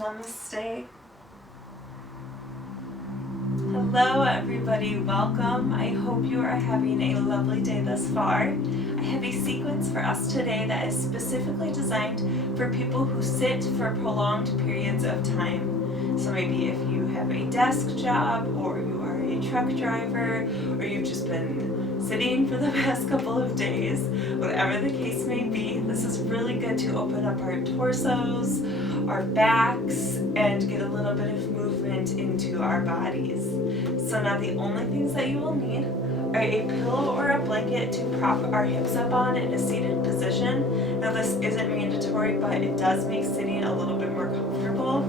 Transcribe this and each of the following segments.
Namaste. Hello everybody, welcome. I hope you are having a lovely day thus far. I have a sequence for us today that is specifically designed for people who sit for prolonged periods of time. So maybe if you have a desk job, or you are a truck driver, or you've just been sitting for the past couple of days, whatever the case may be, this is really good to open up our torsos, our backs, and get a little bit of movement into our bodies. So now the only things that you will need are a pillow or a blanket to prop our hips up on in a seated position. Now this isn't mandatory, but it does make sitting a little bit more comfortable.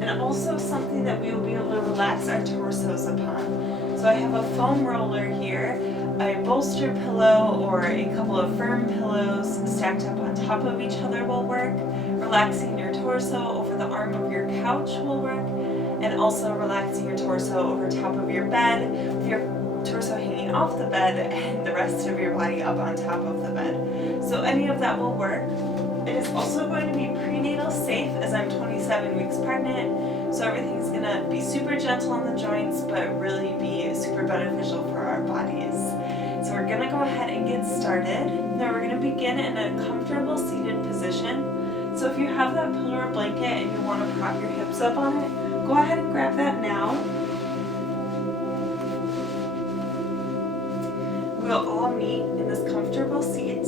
And also something that we will be able to relax our torsos upon. So I have a foam roller here, a bolster pillow or a couple of firm pillows stacked up on top of each other will work. Relaxing your torso over the arm of your couch will work, and also relaxing your torso over top of your bed with your torso hanging off the bed and the rest of your body up on top of the bed. So any of that will work. It is also going to be prenatal safe as I'm 27 weeks pregnant, so everything's going to be super gentle on the joints but really be super beneficial for our bodies. So we're going to go ahead and get started. Now we're going to begin in a comfortable seated position. So if you have that pillow or blanket and you want to prop your hips up on it, go ahead and grab that now. We'll all meet in this comfortable seat.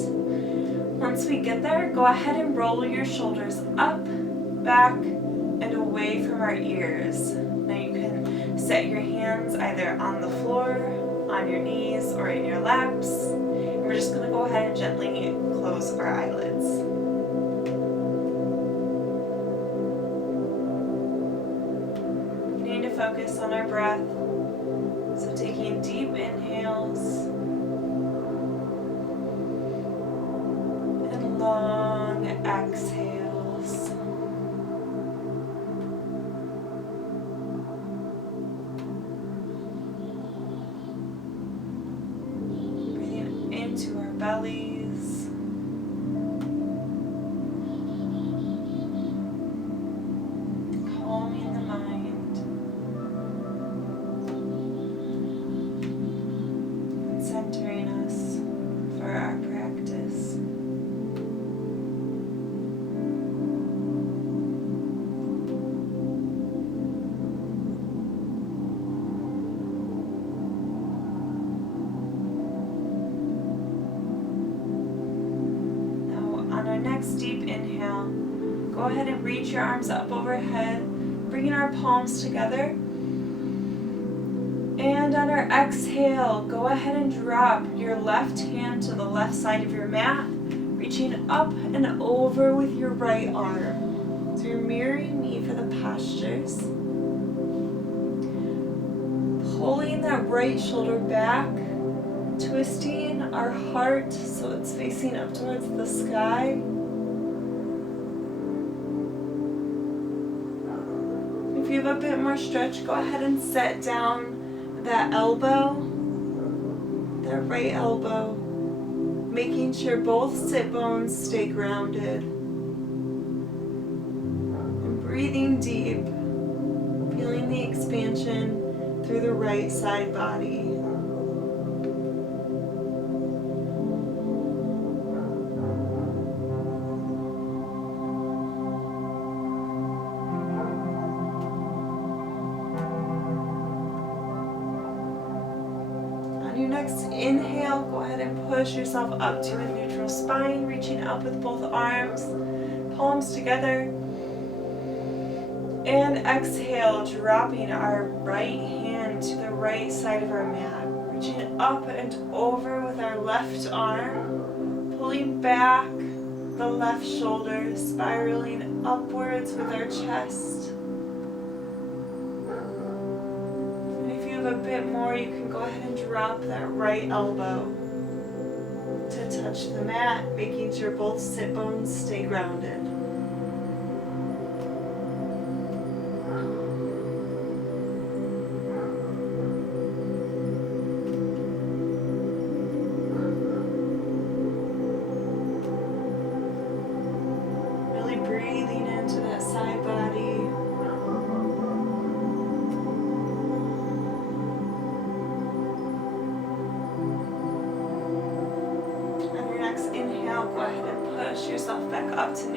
Once we get there, go ahead and roll your shoulders up, back, and away from our ears. Now you can set your hands either on the floor, on your knees, or in your laps. And we're just going to go ahead and gently close our eyelids. Focus on our breath. So taking deep inhales and long exhales. Breathing into our bellies. Calming the mind. Centering us for our practice. Now on our next deep inhale, go ahead and reach your arms up overhead, bringing our palms together. And on our exhale, go ahead and drop your left hand to the left side of your mat, reaching up and over with your right arm. So you're mirroring me for the postures. Pulling that right shoulder back, twisting our heart so it's facing up towards the sky. If you have a bit more stretch, go ahead and set down that elbow, that right elbow, making sure both sit bones stay grounded. And breathing deep, feeling the expansion through the right side body. Your next inhale, go ahead and push yourself up to a neutral spine, reaching up with both arms, palms together. And exhale, dropping our right hand to the right side of our mat, reaching up and over with our left arm, pulling back the left shoulder, spiraling upwards with our chest. A bit more, you can go ahead and drop that right elbow to touch the mat, making sure both sit bones stay grounded. Really breathing into that side body.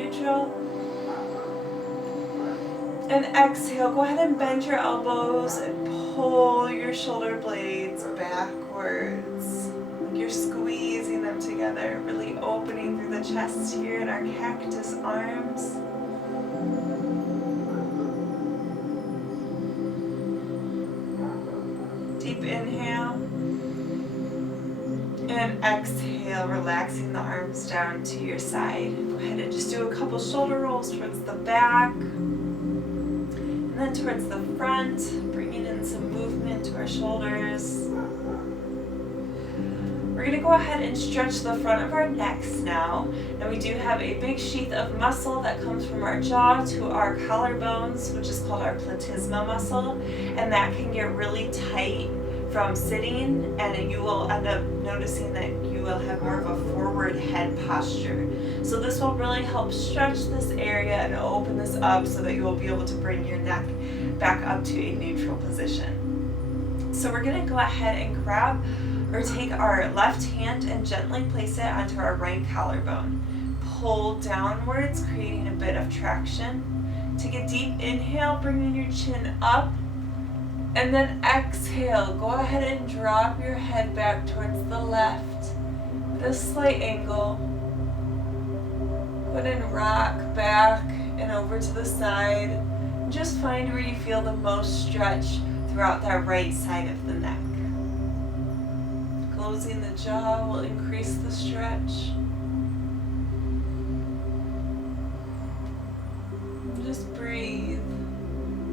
neutral. And exhale, go ahead and bend your elbows and pull your shoulder blades backwards. Like you're squeezing them together, really opening through the chest here in our cactus arms. Deep inhale. And exhale, relaxing the arms down to your side. Go ahead and just do a couple shoulder rolls towards the back. And then towards the front, bringing in some movement to our shoulders. We're going to go ahead and stretch the front of our necks now. Now we do have a big sheath of muscle that comes from our jaw to our collarbones, which is called our platysma muscle. And that can get really tight from sitting, and you will end up noticing that you will have more of a forward head posture. So this will really help stretch this area and open this up so that you will be able to bring your neck back up to a neutral position. So we're going to go ahead and grab or take our left hand and gently place it onto our right collarbone. Pull downwards, creating a bit of traction. Take a deep inhale, bringing your chin up. And then exhale, go ahead and drop your head back towards the left at a slight angle. Go ahead and rock back and over to the side. Just find where you feel the most stretch throughout that right side of the neck. Closing the jaw will increase the stretch. Just breathe.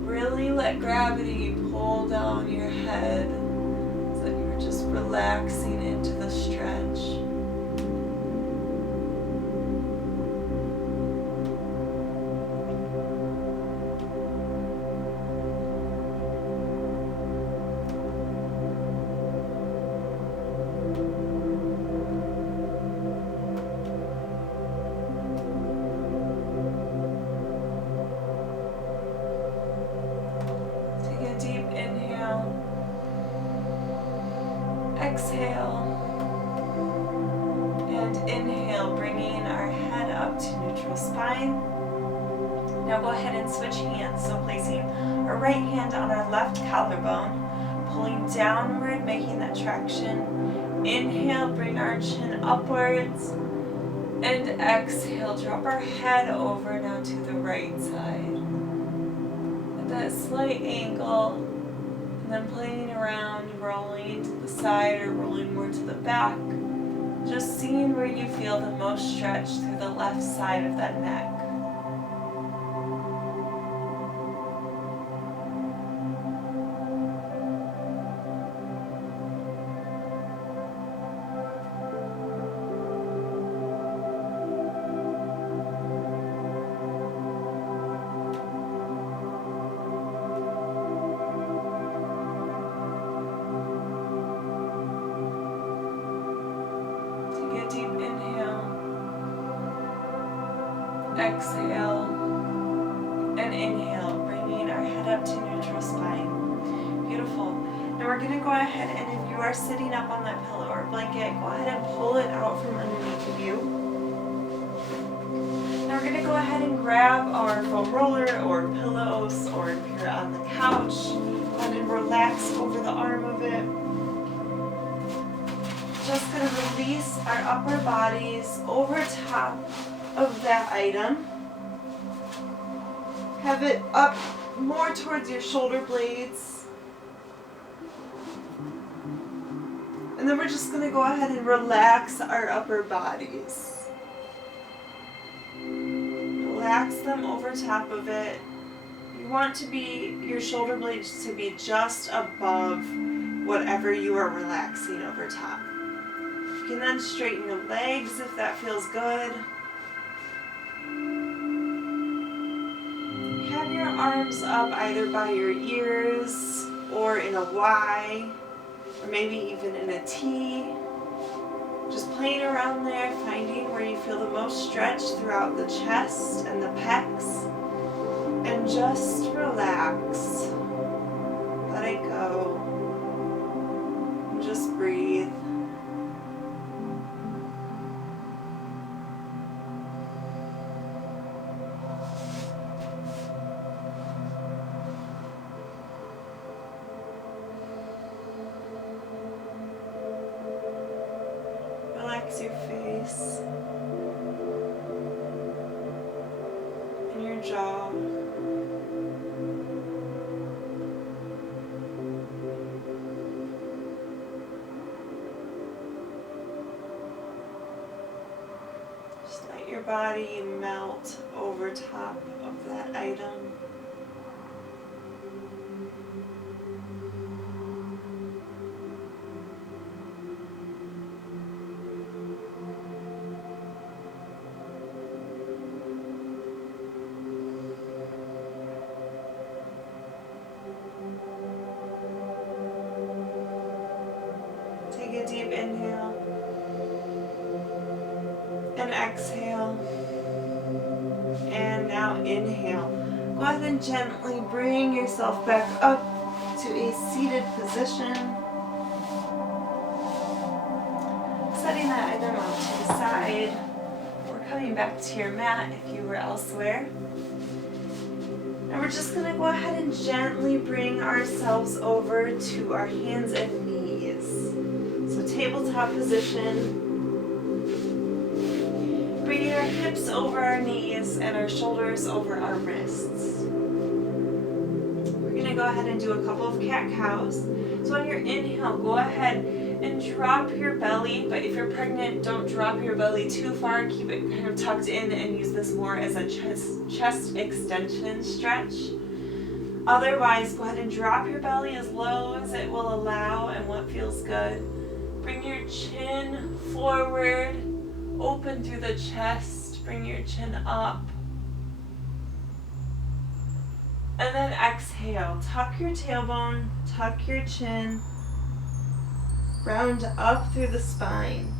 Really let gravity pull down your head so that you're just relaxing into the stretch. Exhale and inhale, bringing our head up to neutral spine. Now go ahead and switch hands, so placing our right hand on our left collarbone, pulling downward, making that traction. Inhale, bring our chin upwards, and exhale, drop our head over now to the right side. At that slight angle, and then playing around, rolling to the side or rolling more to the back. Just seeing where you feel the most stretch through the left side of that neck. Exhale and inhale, bringing our head up to neutral spine. Beautiful. Now we're going to go ahead and if you are sitting up on that pillow or blanket, go ahead and pull it out from underneath of you. Now we're going to go ahead and grab our foam roller or pillows, or if you're on the couch, go ahead and relax over the arm of it. Just going to release our upper bodies over top of that item. Have it up more towards your shoulder blades. And then we're just going to go ahead and relax our upper bodies. Relax them over top of it. You want your shoulder blades to be just above whatever you are relaxing over top. You can then straighten your legs if that feels good. Have your arms up either by your ears or in a Y, or maybe even in a T. Just playing around there, finding where you feel the most stretch throughout the chest and the pecs. And just relax. Let it go. And just breathe. relax your face and your jaw. Just let your body melt over top of that item. Take a deep inhale and exhale. And now inhale. Go ahead and gently bring yourself back up to a seated position. Setting that item out to the side. We're coming back to your mat if you were elsewhere. And we're just going to go ahead and gently bring ourselves over to our hands and knees. So tabletop position. Bringing our hips over our knees and our shoulders over our wrists. We're going to go ahead and do a couple of cat-cows. So on your inhale, go ahead and drop your belly, but if you're pregnant, don't drop your belly too far. Keep it kind of tucked in and use this more as a chest extension stretch. Otherwise, go ahead and drop your belly as low as it will allow and what feels good. Bring your chin forward. Open through the chest, bring your chin up. And then exhale, tuck your tailbone, tuck your chin, round up through the spine.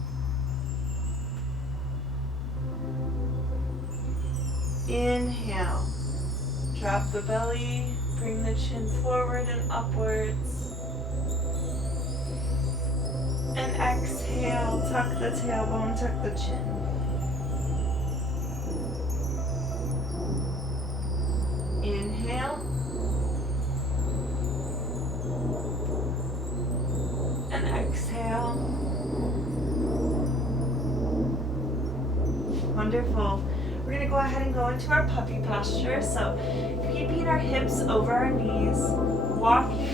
Inhale, drop the belly, bring the chin forward and upwards. And exhale, tuck the tailbone, tuck the chin. Inhale. And exhale. Wonderful. We're going to go ahead and go into our puppy posture. So keeping our hips over our knees, walking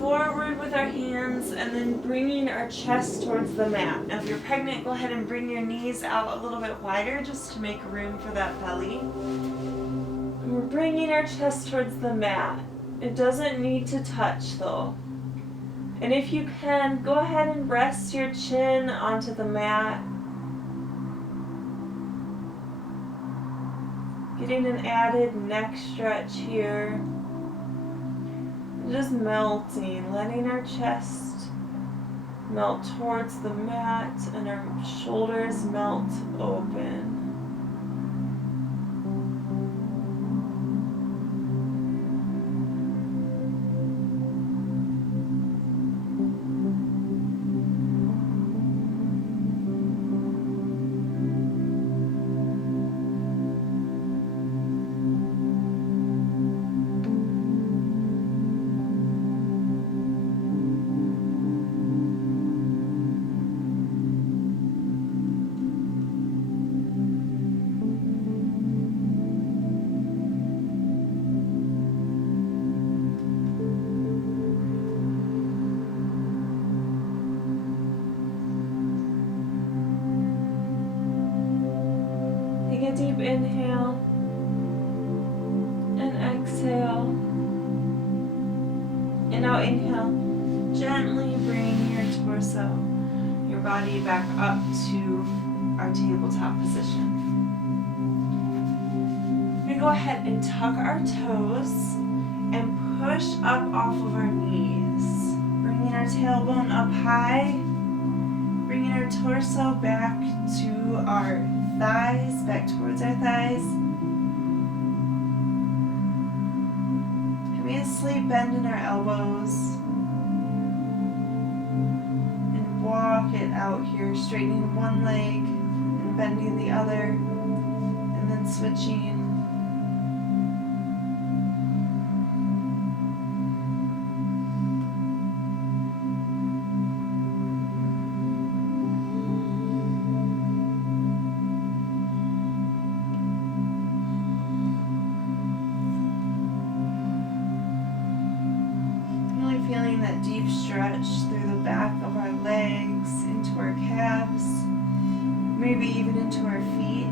forward with our hands and then bringing our chest towards the mat. Now if you're pregnant, go ahead and bring your knees out a little bit wider just to make room for that belly. And we're bringing our chest towards the mat. It doesn't need to touch though. And if you can, go ahead and rest your chin onto the mat. Getting an added neck stretch here. Just melting, letting our chest melt towards the mat and our shoulders melt open. Take a deep inhale and exhale. And now inhale. Gently bring your torso, your body back up to our tabletop position. We're going to go ahead and tuck our toes and push up off of our knees. Bringing our tailbone up high. Bringing our torso back to our thighs, back towards our thighs. Having a slight bend in our elbows. And walk it out here, straightening one leg and bending the other. And then switching. stretch through the back of our legs, into our calves, maybe even into our feet.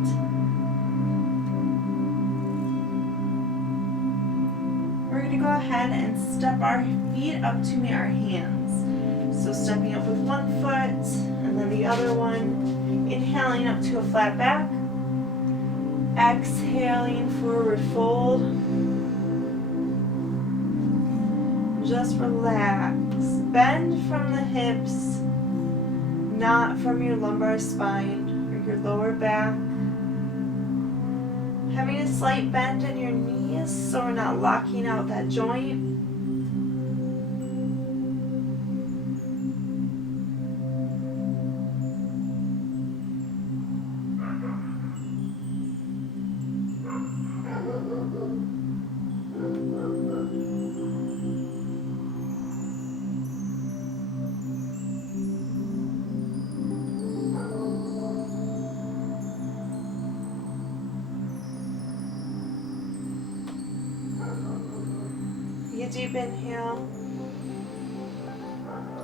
We're going to go ahead and step our feet up to meet our hands. So stepping up with one foot and then the other one. Inhaling up to a flat back. Exhaling, forward fold. Just relax. Bend from the hips, not from your lumbar spine or your lower back. Having a slight bend in your knees so we're not locking out that joint. Take a deep inhale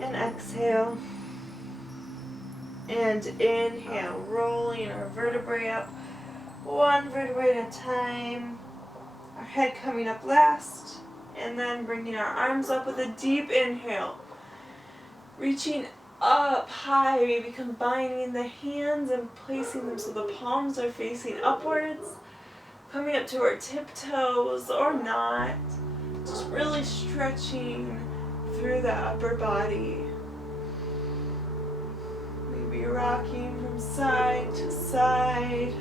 and exhale. And inhale, rolling our vertebrae up, one vertebrae at a time. Our head coming up last, and then bringing our arms up with a deep inhale. Reaching up high, maybe combining the hands and placing them so the palms are facing upwards. Coming up to our tiptoes or not. Just really stretching through the upper body. Maybe rocking from side to side.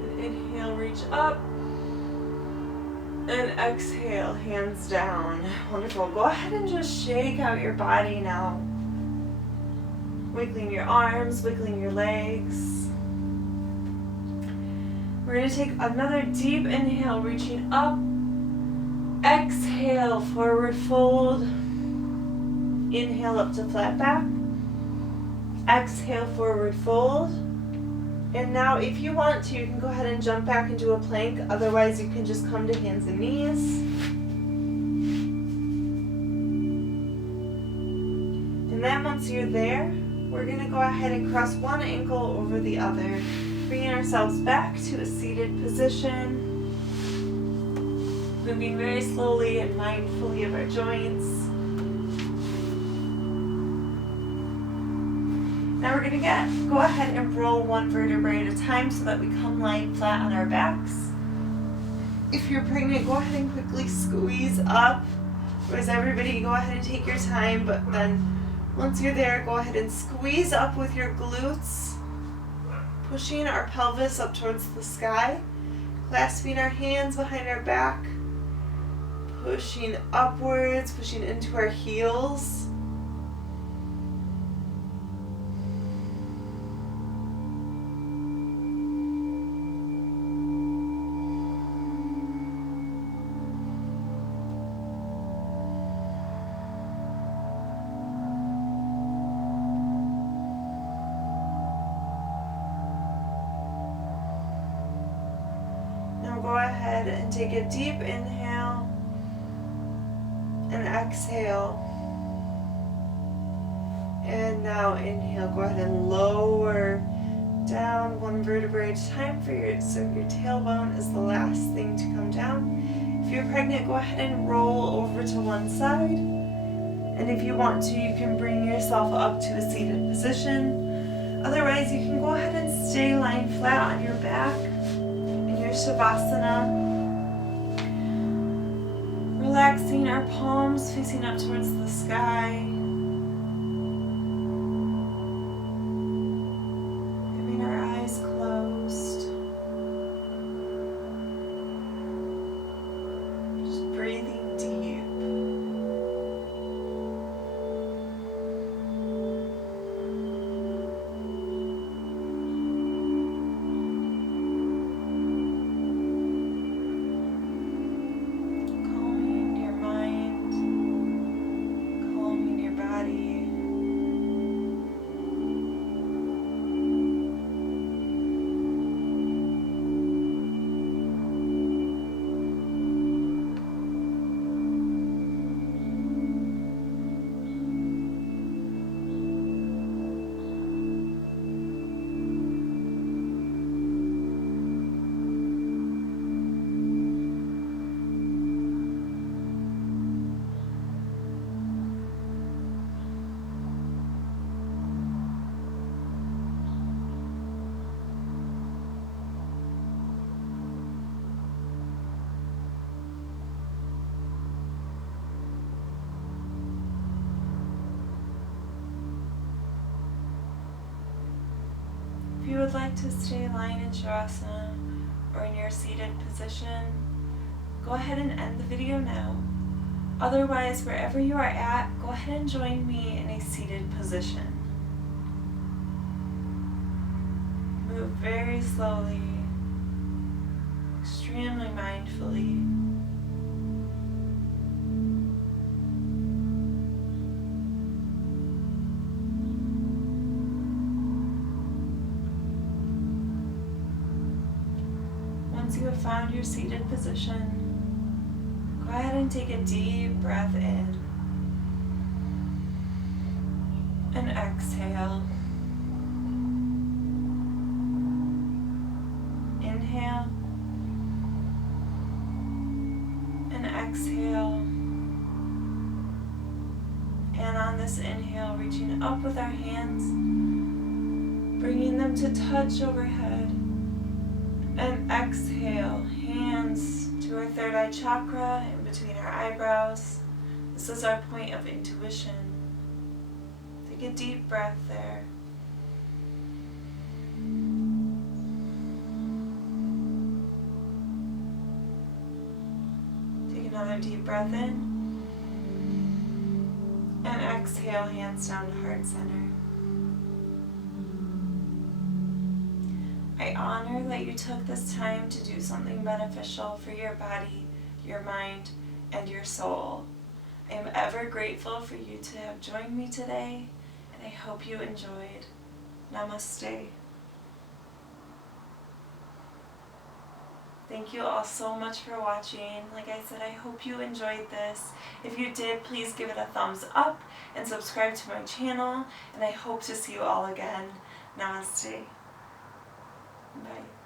And inhale, reach up. And exhale, hands down. Wonderful. Go ahead and just shake out your body now. Wiggling your arms, wiggling your legs. We're going to take another deep inhale, reaching up. Exhale, forward fold. Inhale up to flat back. Exhale, forward fold. And now if you want to, you can go ahead and jump back into a plank. Otherwise, you can just come to hands and knees. And then once you're there, we're going to go ahead and cross one ankle over the other, bringing ourselves back to a seated position, moving very slowly and mindfully of our joints. Now we're going to go ahead and roll one vertebrae at a time so that we come lying flat on our backs. If you're pregnant, go ahead and quickly squeeze up. Otherwise, everybody, go ahead and take your time, but then once you're there, go ahead and squeeze up with your glutes, pushing our pelvis up towards the sky, clasping our hands behind our back, pushing upwards, pushing into our heels. Go ahead and take a deep inhale and exhale. And now inhale, go ahead and lower down one vertebrae at a time so your tailbone is the last thing to come down. If you're pregnant, go ahead and roll over to one side. And if you want to, you can bring yourself up to a seated position. Otherwise, you can go ahead and stay lying flat on your back. Shavasana, relaxing our palms facing up towards the sky, having our eyes closed, just breathing deep. Calming your would like to stay lying in Shavasana or in your seated position, go ahead and end the video now. Otherwise, wherever you are at, go ahead and join me in a seated position. Move very slowly, extremely mindfully. Once you have found your seated position, go ahead and take a deep breath in and exhale. Inhale and exhale. And on this inhale, reaching up with our hands, bringing them to touch overhead. And exhale, hands to our third eye chakra in between our eyebrows. This is our point of intuition. Take a deep breath there. Take another deep breath in. And exhale, hands down to heart center. I honor that you took this time to do something beneficial for your body, your mind, and your soul. I am ever grateful for you to have joined me today, and I hope you enjoyed. Namaste. Thank you all so much for watching. Like I said, I hope you enjoyed this. If you did, please give it a thumbs up and subscribe to my channel, and I hope to see you all again. Namaste. Bye.